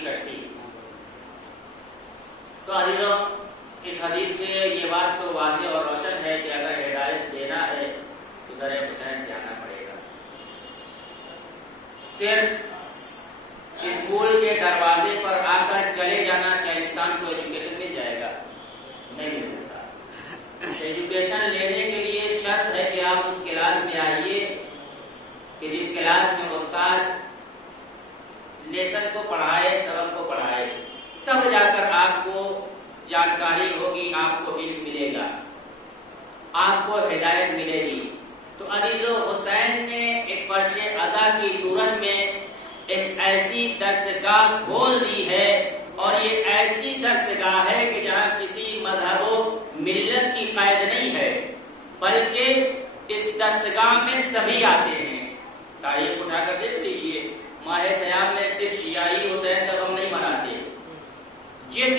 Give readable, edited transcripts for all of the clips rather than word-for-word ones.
کشتی. تو عزیزوں اس حدیث سے یہ بات تو واضح اور روشن ہے کہ اگر ہدایت دینا ہے تو در حسین جانا پڑے گا. صرف اسکول کے دروازے پر آ کر چلے جانا کیا انسان کو ایجوکیشن مل جائے گا؟ نہیں مل سکتا. ایجوکیشن لینے کے لیے شرط ہے کہ آپ اس کلاس میں آئیے کہ جس کلاس میں استاد لیسن کو پڑھائے، سبق کو پڑھائے، تب جا کر آپ کو جانکاری ہوگی، آپ کو علم ملے گا، آپ کو ہدایت ملے گی. تو عزیزو حسین نے ایک فرش ادا کی صورت میں ایک ایسی درسگاہ کھول دی ہے، اور یہ ایسی درسگاہ ہے کہ جہاں کسی مذہب و ملت کی قید نہیں ہے، بلکہ اس درسگاہ میں سبھی آتے ہیں. تاریخ اٹھا کر دیکھ لیجیے، ماہ سیام میں صرف شیعی حسین کا غم نہیں مناتے. جن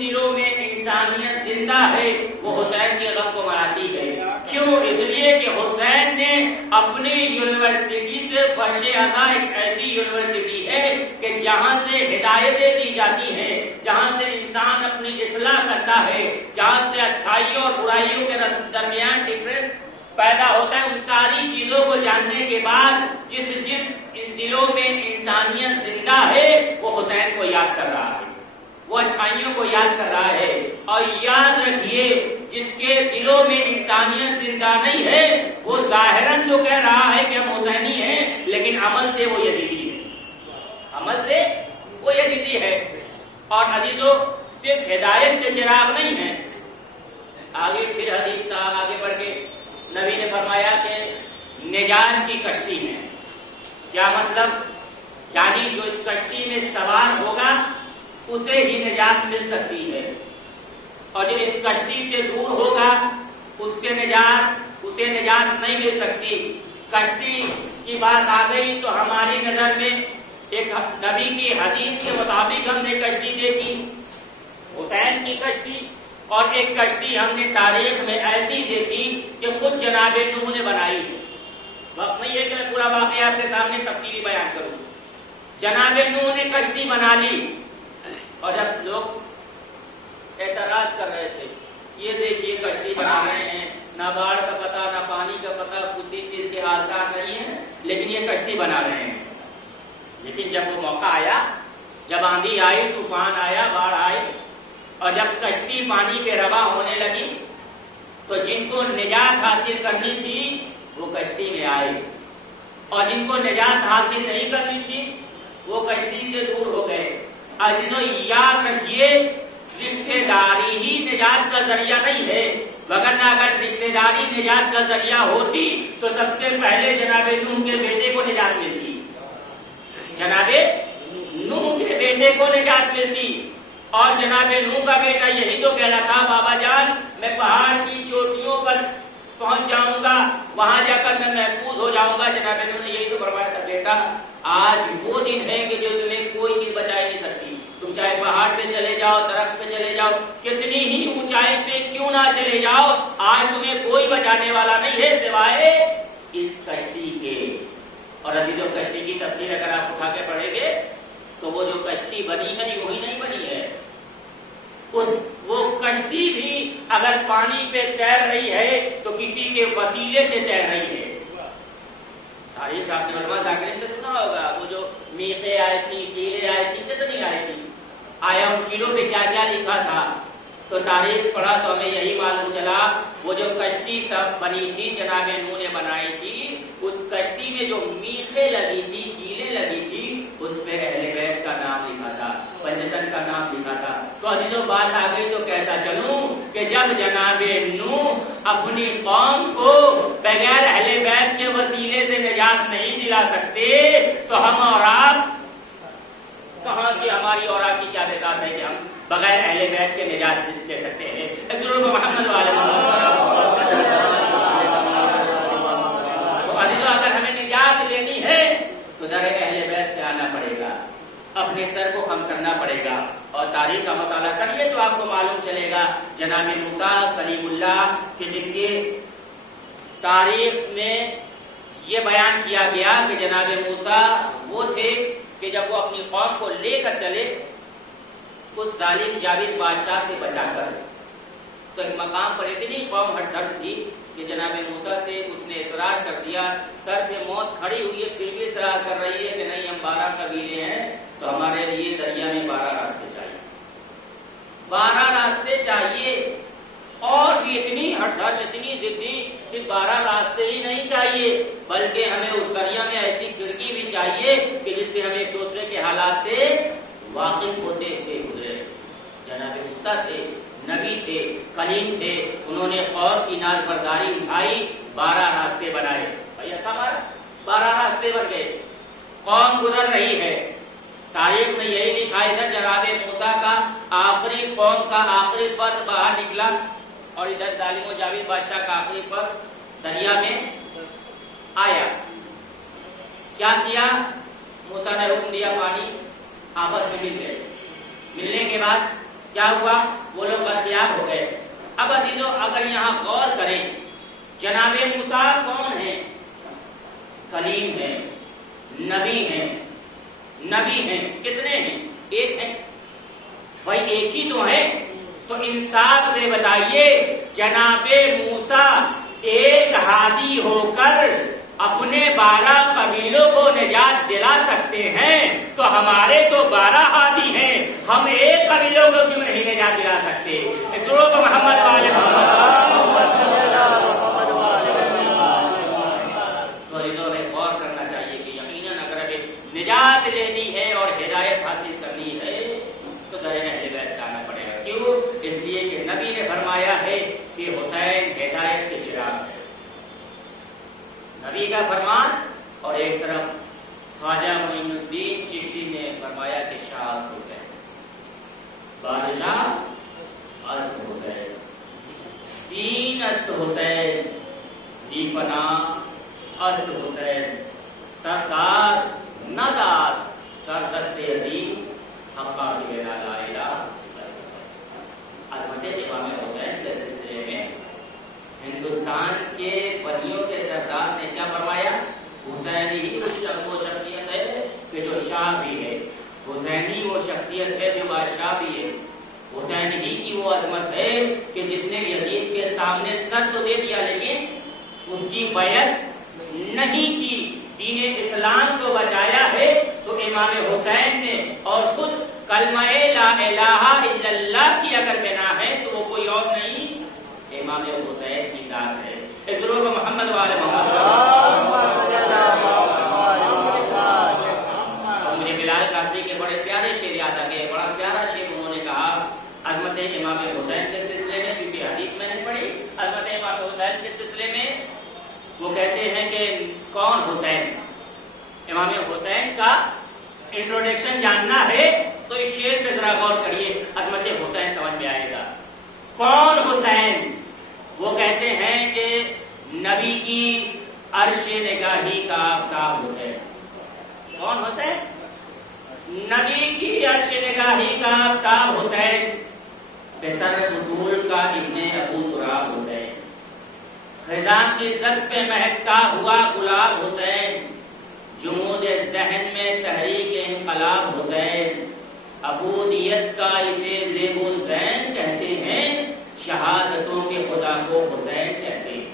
دلوں میں انسانیت زندہ ہے وہ حسین کے غم کو مناتی ہے. کیوں؟ اس لیے کہ حسین نے اپنی یونیورسٹی سے فرش ادا ایک ایسی یونیورسٹی ہے کہ جہاں سے ہدایتیں دی جاتی ہیں، جہاں سے انسان اپنی اصلاح کرتا ہے، جہاں سے اچھائیوں اور برائیوں کے درمیان ڈفرینس پیدا ہوتا ہے. ان ساری چیزوں کو جاننے کے بعد جس دلوں میں انسانیت زندہ ہے وہ حسین کو یاد کر رہا ہے، وہ اچھائیوں کو یاد کر رہا ہے. اور یاد رکھیے جس کے دلوں میں انسانیت زندہ نہیں ہے وہ ظاہراً تو کہہ رہا ہے کہ ہم حسینی ہیں، لیکن عمل سے وہ یزیدی ہے، عمل سے وہ یزیدی ہے. اور عزیزو صرف ہدایت کے چراغ نہیں ہیں. آگے پھر حدیث کا آگے بڑھ کے نبی نے فرمایا کہ نجات کی کشتی ہے. کیا مطلب؟ یعنی جو اس کشتی میں سوار ہوگا اسے ہی نجات مل سکتی ہے، اور جو اس کشتی سے دور ہوگا اسے نجات نہیں مل سکتی. کشتی کی بات آ گئی تو ہماری نظر میں ایک نبی کی حدیث کے مطابق ہم نے کشتی دیکھی، حسین کی کشتی، اور ایک کشتی ہم نے تاریخ میں ایسی دیکھی کہ خود جناب نوح نے بنائی ہے. وقت نہیں ہے کہ میں پورا واقعہ آپ کے سامنے تفصیلی بیان کروں. جناب نوح نے کشتی بنا لی، اور جب لوگ اعتراض کر رہے تھے، یہ دیکھیے کشتی بنا رہے ہیں، نہ باڑھ کا پتہ نہ پانی کا پتہ، کسی چیز کے حادثات نہیں ہیں، لیکن یہ کشتی بنا رہے ہیں. لیکن جب وہ موقع آیا، جب آندھی آئی، طوفان آیا، باڑھ آئی، اور جب کشتی پانی پہ رواں ہونے لگی تو جن کو نجات حاصل کرنی تھی وہ کشتی میں آئے، اور جن کو نجات حاصل نہیں کرنی تھی وہ کشتی سے دور ہو گئے. عزیزو یاد رکھیے رشتہ داری ہی نجات کا ذریعہ نہیں ہے، وگرنہ اگر رشتہ داری نجات کا ذریعہ ہوتی تو سب سے پہلے جناب نوح کے بیٹے کو نجات ملتی، جناب نوح کے بیٹے کو نجات ملتی. اور جناب نوح کا بیٹا یہی تو کہنا تھا، بابا جان میں پہاڑ کی چوٹیوں پر پہنچ جاؤں گا، وہاں جا کر میں محفوظ ہو جاؤں گا. جناب نوح نے یہی تو فرمایا تھا، بیٹا آج وہ دن ہے کہ جو تمہیں کوئی چیز بچا نہیں سکتی. تم چاہے پہاڑ پہ چلے جاؤ، درخت پہ چلے جاؤ، کتنی ہی اونچائی پہ کیوں نہ چلے جاؤ، آج تمہیں کوئی بچانے والا نہیں ہے سوائے اس کشتی کے. اور عزیزو کشتی کی تفصیل اگر آپ اٹھا کے پڑھیں گے تو وہ جو کشتی بنی ہے وہی نہیں بنی ہے. وہ کشتی بھی اگر پانی پہ تیر رہی ہے تو کسی کے وسیلے سے تیر رہی ہے. تاریخ آپ نے علماء ذاکرین سے سنا ہوگا، وہ جو میخیں آئی تھی، کیلیں آئی تھی، کتنی آئی تھی، آیا ان کیلوں پہ کیا کیا لکھا تھا. تو تاریخ پڑھا تو ہمیں یہی معلوم چلا وہ جو کشتی سب بنی تھی جناب نوح نے بنائی تھی، اس کشتی میں جو میخیں لگی تھی، کیلیں لگی تھی، اس پہ اہل بیت کا نام لکھا تھا، پنجتن کا نام لکھا تھا. تو عزیزو بات آ گئی تو کہتا چلوں کہ جب جناب نوح اپنی قوم کو بغیر اہل بیت کے وسیلے سے نجات نہیں دلا سکتے تو ہم اور آپ کہاں کی، ہماری اور آپ کی کیا بذات ہے کہ ہم بغیر اہل بیت کے نجات دے سکتے ہیں. حضور محمد والے تو عزیزو اگر ہمیں نجات لینی ہے تو در اہل بیت پہ آنا پڑے گا، اپنے سر کو خم کرنا پڑے گا. اور تاریخ کا مطالعہ کریے تو آپ کو معلوم چلے گا جناب موسیٰ کلیم اللہ کہ جن کے تاریخ میں یہ بیان کیا گیا کہ جناب موسیٰ وہ تھے کہ جب وہ اپنی قوم کو لے کر چلے اس ظالم جاوید بادشاہ سے بچا کر، تو ایک مقام پر اتنی قوم ہٹ درد تھی کہ جناب موسیٰ سے اس نے اصرار کر دیا، سر پہ موت کھڑی ہوئی ہے پھر بھی اصرار کر رہی ہے کہ نہیں ہم 12 قبیلے ہیں تو ہمارے لیے دریا میں 12 راستے چاہیے، 12 راستے چاہیے، اور بھی اتنی ہٹ درد اتنی ضدی، صرف 12 راستے ہی نہیں چاہیے بلکہ ہمیں اس دریا میں ایسی کھڑکی بھی چاہیے کہ جس سے ہم ایک دوسرے کے حالات سے واقف ہوتے تھے گزرے۔ جناب موسیٰ تھے، نبی تھے، کلیم تھے، انہوں نے قوم کی ناز برداری اٹھائی، 12 راستے بنائے۔ بھائی ایسا ہمارا 12 راستے بن گئے، قوم گزر رہی ہے، تاریخ میں یہی لکھا ہے ادھر جناب موسیٰ کا آخری قوم کا آخری فرد باہر نکلا اور ادھر ظالم و جاوید بادشاہ کا آخری فرد دریا میں آیا۔ کیا کیا؟ موسیٰ نے حکم دیا پانی آپس میں مل گئے، ملنے کے بعد کیا ہوا؟ وہ لوگ بدیاب ہو گئے۔ اب عزیزو اگر یہاں غور کریں، جناب موسیٰ کون ہیں؟ کلیم ہیں، نبی ہیں، نبی ہیں، کتنے ہیں؟ ایک ہیں، بھائی ایک ہی تو ہیں، تو انصاف سے بتائیے جناب موسیٰ ایک ہادی ہو کر اپنے 12 قبیلوں کو نجات دلا سکتے ہیں تو ہمارے تو 12 ہادی ہیں، ہم ایک قبیلوں کو کیوں نہیں نجات دلا سکتے؟ درود محمد والے محمد تو عزیزوں میں غور کرنا چاہیے کہ یقیناً اگر ہمیں نجات لینی ہے اور ہدایت حاصل کرنی ہے تو درین اہل بیت آنا پڑے گا۔ کیوں؟ اس لیے کہ نبی نے فرمایا ہے کہ حسین ہدایت کے چراغ ہے، نبی کا فرمان، اور ایک طرف خواجہ معین الدین چشتی نے فرمایا کہ شاہ است حسین، بادشاہ است حسین، دین است حسین، دی پناہ است حسین، سردار نداد کر دست عظیم حقا کی لا الہ۔ عظمت امام حسین کے سلسلے میں ہندوستان کے بلیوں کے سردار نے کیا فرمایا؟ حسین ہی وہ شخصیت ہے کہ جو شاہ بھی ہے، حسین ہی وہ شخصیت ہے جو بادشاہ بھی ہے، حسین ہی کی وہ عظمت ہے کہ جس نے یزید کے سامنے سر تو دے دیا لیکن اس کی بیعت نہیں کی، دین اسلام کو بچایا ہے۔ تو امام حسین نے اور خود کلمہ لا الہ الا اللہ کی اگر بنا ہے تو وہ کوئی اور نہیں، امام حسین کی ذات ہے۔ درود محمد والے محمد۔ مجھے بلال قادری کے بڑے پیارے شعر یاد آ گئے، بڑا پیارا شعر انہوں نے کہا عظمت امام حسین کے سلسلے میں، کیونکہ حدیث میں نے پڑھی، عظمت امام حسین کے سلسلے میں وہ کہتے ہیں کہ کون حسین؟ امام حسین کا انٹروڈکشن جاننا ہے تو اس شعر پہ ذرا غور کریے، عظمت حسین سمجھ میں آئے گا۔ کون حسین؟ وہ کہتے ہیں کہ نبی کی عرش نگاہی کا آفتاب حسین۔ کون حسین؟ نبی کی عرش نگاہی کا آفتاب حسین، بسر بطول کا ابن ابو تراب حسین، خزاں کی زد پہ مہکتا ہوا گلاب حسین، جمود ذہن میں تحریک انقلاب حسین، عبودیت کا اسے زیب الذین کہتے ہیں، شہادتوں کے خدا کو حسین کہتے ہیں،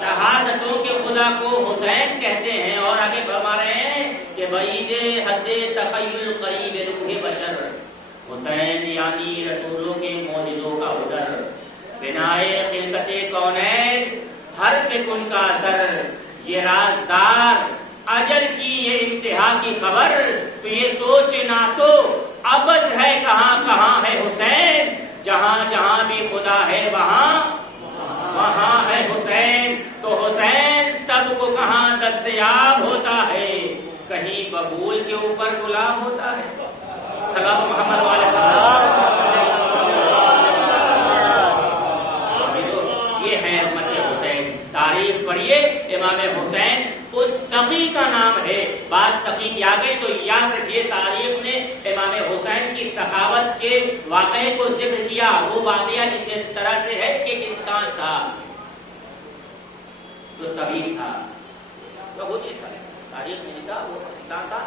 شہادتوں کے خدا کو حسین کہتے ہیں۔ اور آگے فرما رہے ہیں کہ بعید حد تخیل قریب روح بشر، حسین یعنی رسولوں کے معجزوں کا حضر، بنائے خلقت کونین ہر پہ کن کا اثر، یہ رازدار اجل کی یہ انتہا کی خبر، تو یہ سوچنا تو ابد ہے کہاں کہاں ہے حسین، جہاں جہاں بھی خدا ہے وہاں وہاں ہے حسین، تو حسین سب کو کہاں دستیاب ہوتا ہے، کہیں ببول کے اوپر غلام ہوتا ہے۔ سلام محمد والے یہ ہے عظمت حسین۔ تاریخ پڑھیے، امام حسین اس سخی کا نام ہے، بات سخی کی آ گئی تو یاد رکھیے تاریخ نے امام حسین کی سخاوت کے واقعے کو ذکر کیا۔ وہ واقعہ اس طرح سے ہے کہ ایک انسان تھا جو طبیب تھا، تاریخ میں لکھا وہ انسان تھا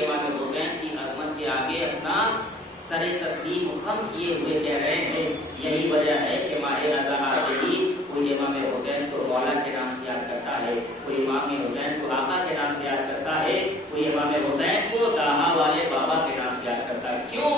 کہ امام حسین کی عظمت کے آگے اپنا سر تسلیم خم کیے ہوئے کہہ رہے ہیں. یہی وجہ ہے کہ ماہ رضا آتے ہی کوئی امام حسین کو مولا کے نام سے یاد کرتا ہے, کوئی امام حسین کو آقا کے نام سے یاد کرتا ہے, کوئی امام حسین کو داہا والے بابا کے نام سے یاد کرتا ہے. کیوں؟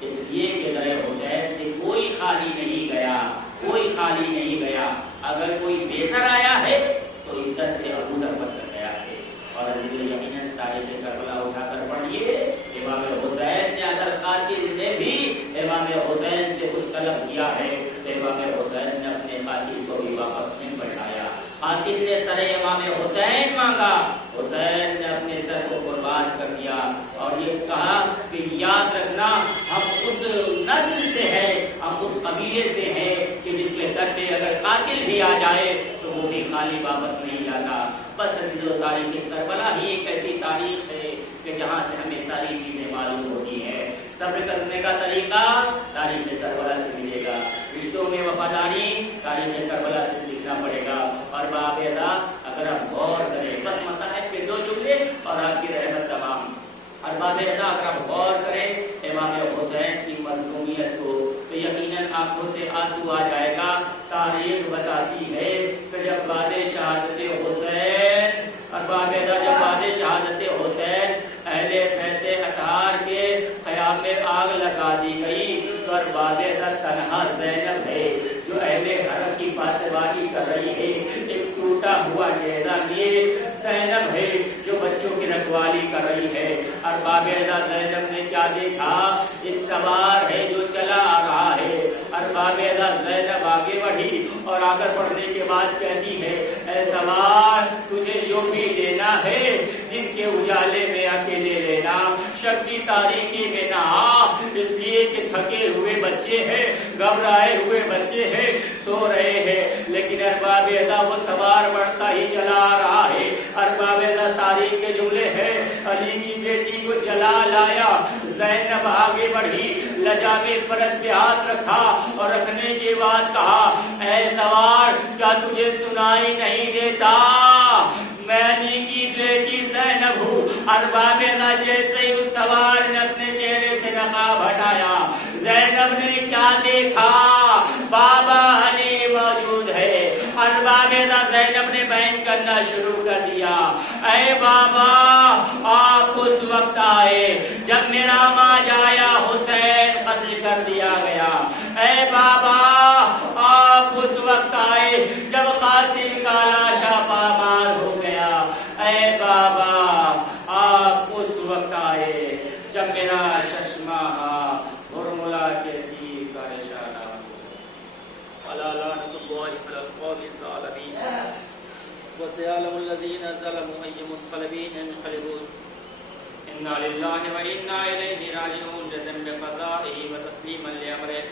اس لیے کہ در حسین سے کوئی خالی نہیں گیا, کوئی خالی نہیں گیا. اگر کوئی بے سر آیا ہے تو ادھر سے ابو ذر بن کر گیا ہے. اور یقیناً تاریخ کربلا اٹھا کر پڑھیے, امام حسین نے اگر قاتل نے بھی امام حسین سے کچھ طلب کیا ہے تو امام حسین نے اپنے قاتل کو بھی واپس نہیں بٹھایا. قاتل نے سر امام حسین مانگا, حسین نے اپنے سر کو قربان کر دیا اور یہ کہا کہ یاد رکھنا ہم اس نسل سے ہیں, ہم اس قبیلے سے ہیں کہ جس کے سر پہ اگر قاتل بھی آ جائے تو وہ بھی خالی واپس نہیں جاتا. بس جو تاریخ کربلا ہی ایک ایسی تاریخ ہے کہ جہاں سے ہمیں ساری چیزیں معلوم ہوتی ہیں. صبر کرنے کا طریقہ تاریخ کربلا سے ملے گا, رشتوں میں وفاداری تاریخ کربلا سے سیکھنا پڑے گا. اور باب ادا اگر آپ غور کریں, بس مصاحف کے 2 جملے اور آپ کی رحمت تمام. اور باب ادا اگر آپ غور کریں امام حسین کی مظلومیت کو تو یقیناً آنکھوں سے آنسو آ جائے گا. تاریخ بتاتی ہے کہ جب بعد شہادت حسین اور باب ادا جب بعد شہادت حسین اہل بیت اطہار کے خیام میں آگ لگا دی گئی تو باب ادا تنہا زینب ہے جو اہل حرم کی پاسبانی کر رہی ہے. ایک ٹوٹا ہوا چہرہ لیے زینب ہے جو بچوں کی رکھوالی کر رہی ہے. اور باب ادا زینب نے کیا دیکھا, ایک سوار ہے جو چلا آ رہا ہے. اور باب ادا زینب آگے بڑھی اور آگر بڑھنے کے بعد کہتی ہے, اے سوار تجھے جو بھی لینا ہے دن کے اجالے میں اکیلے لینا, شب کی تاریکی میں نہ آ, اس لیے کہ تھکے ہوئے بچے ہیں, گھبرائے ہوئے بچے ہیں, سو رہے ہیں. لیکن ارباب ادا وہ سوار بڑھتا ہی چلا آ رہا ہے. ارباب ادا تاریخ کے جملے ہیں, علی کی بیٹی کو جلا لایا. زینب آگے بڑھی, لجا میں فرش پہ ہاتھ رکھا اور رکھنے کے بعد کہا, اے سوار کیا تجھے سنائی نہیں دیتا, میں علی کی بیٹی زینب ہوں. ارباب ادا جیسے ہی اس سوار نے اپنے چہرے سے نقاب ہٹایا, زینب نے کیا دیکھا, بابا علی موجود ہے. ارباب ادا زینب نے بیان کرنا شروع کر دیا, اے بابا آپ اس وقت آئے جب میرا ماں جایا حسین قتل کر دیا گیا. اے بابا آپ اس وقت آئے جب قاسم کا لاشا پامال ہو گیا. اے بابا آپ اس وقت آئے جب میرا چشمہ برملا کے تیر کا اشارہ ہو. الا لعنۃ اللہ علی القوم الظالمین وسيعلم الذين ظلموا أي منقلب ينقلبون. إنا لله وإنا إليه راجعون. جزم بقضائه وتسليما لأمره.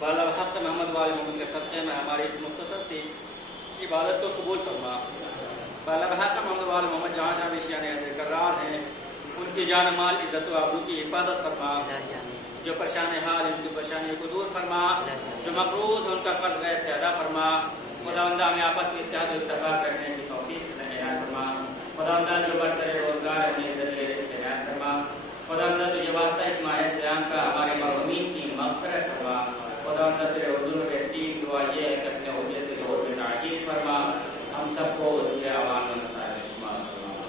بالا حق محمد وآل محمد کے صدقے میں ہماری اس مختصر سی عبادت کو قبول فرما. بالا حق محمد وآل محمد جہاں جہاں بشیان حاضر قرار ہیں ان کی جان مال عزت و آبرو کی حفاظت فرما. جو پریشان حال ان کی پریشانی کو دور فرما. جو مقروض ان کا قرض غیر سے ادا فرما. خداوندہ ہمیں آپس میں اتحاد و اتفاق کرنے کی توفیق عنایت فرما. خداوندہ جو برسر روزگار اپنے ذریعے رزق عنایت فرما. خداوندہ تو یہ واسطہ اس ماہ سیام کا ہمارے مرحومین کی مغفرت فرما. خداوندہ تیرے حضور میں بہترین دعا یہ ہے کہ اپنے حجت سے ظہور میں تعجیل فرما. ہم سب کو عوام میں شمار فرما.